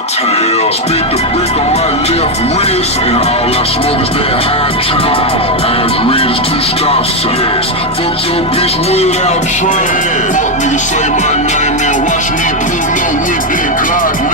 high time. Spit the brick on my left wrist, and all I smoke is that high time. Eyes red as two stop signs. Fuck your bitch without trying. Fuck niggas say my name and watch me pull up with that Glock 9.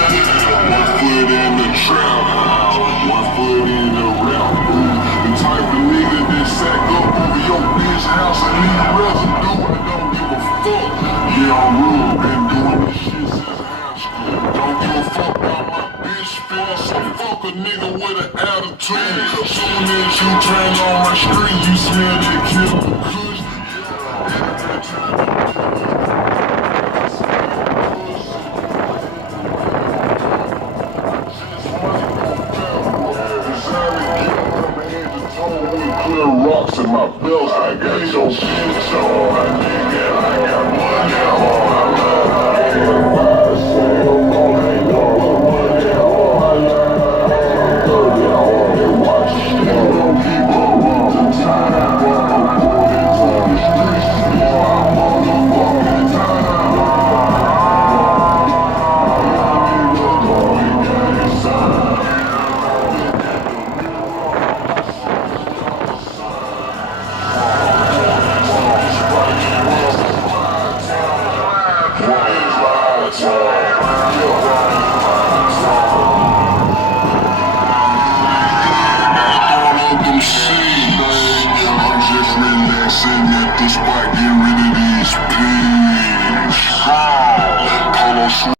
One foot in the trap house, one foot in the rap booth. The type of nigga that sack up over your bitch house and leave residue. I don't give a fuck. Yeah, I'm real, been doing this shit since high school. Don't give a fuck about my bitch feelings, so fuck a nigga with an attitude. Soon as you turn on my street, you smell that killer kush. Every time you clear rocks in my belt. I got your bitch on my nigga. I got money on my love. I can't buy a sale, no ain't no money on my love. I'm 30 on it, watch the shit. Don't keep up with the time. I'm putting to the streets. Yeah, I'm on the fucking time. I'm just relaxing at the spot, getting ready